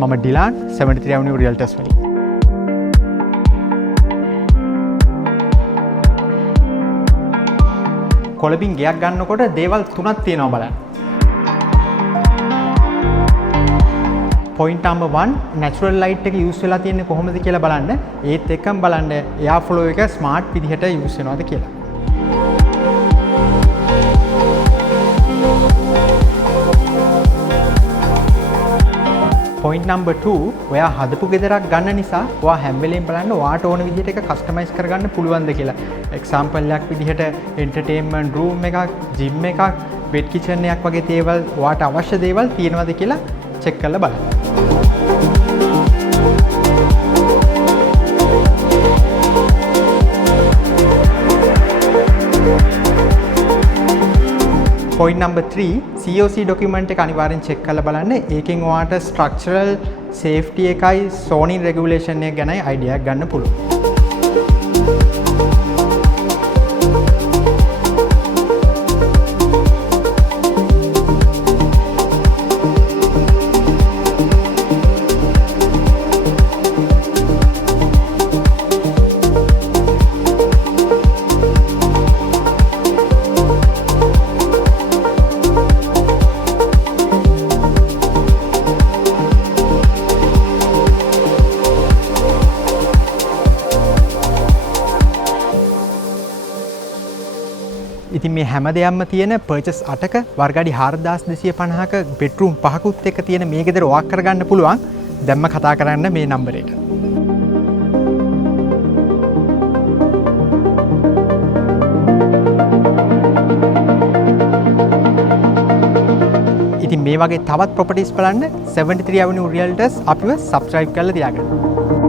මම Dilan 73 Avenue Realtors වලින්. කොළඹින් ගෙයක් ගන්නකොට දේවල් තුනක් තියෙනවා බලන්න. point number 1 natural light එක use වෙලා තියෙන්නේ කොහොමද කියලා බලන්න. ඒත් එක්කම බලන්න air flow එක smart විදිහට use වෙනවද කියලා. point number 2 ඔයා හදපු ගෙදරක් ගන්න නිසා ඔයා හැම වෙලෙම බලන්න ඔයාට ඕන විදිහට ඒක කස්ටමයිස් කරගන්න පුළුවන්ද කියලා. එක්සැම්පල් එකක් විදිහට entertainment room එකක්, gym එකක්, bed kitchen එකක් වගේ දේවල් ඔයාට අවශ්‍ය දේවල් තියෙනවද කියලා check කරලා බලන්න. point number 3 COC document එක අනිවාර්යෙන් check කරලා බලන්න. ඒකෙන් ඔයාට structural safety එකයි zoning regulation එක ගැන idea එකක් ගන්න පුළුවන්. ඉතින් මේ හැම දෙයක්ම තියෙන පර්චස් 8ක වර්ග අඩි 4250ක බෙඩ්රූම් 5කුත් එක්ක තියෙන මේ ගෙදර ඔයක් කරගන්න පුළුවන්. දැන්ම කතා කරන්න මේ නම්බරේට. ඉතින් මේ වගේ තවත් ප්‍රොපර්ටිස් බලන්න 73 Avenue Realtors අපිව subscribe කරලා තියාගන්න.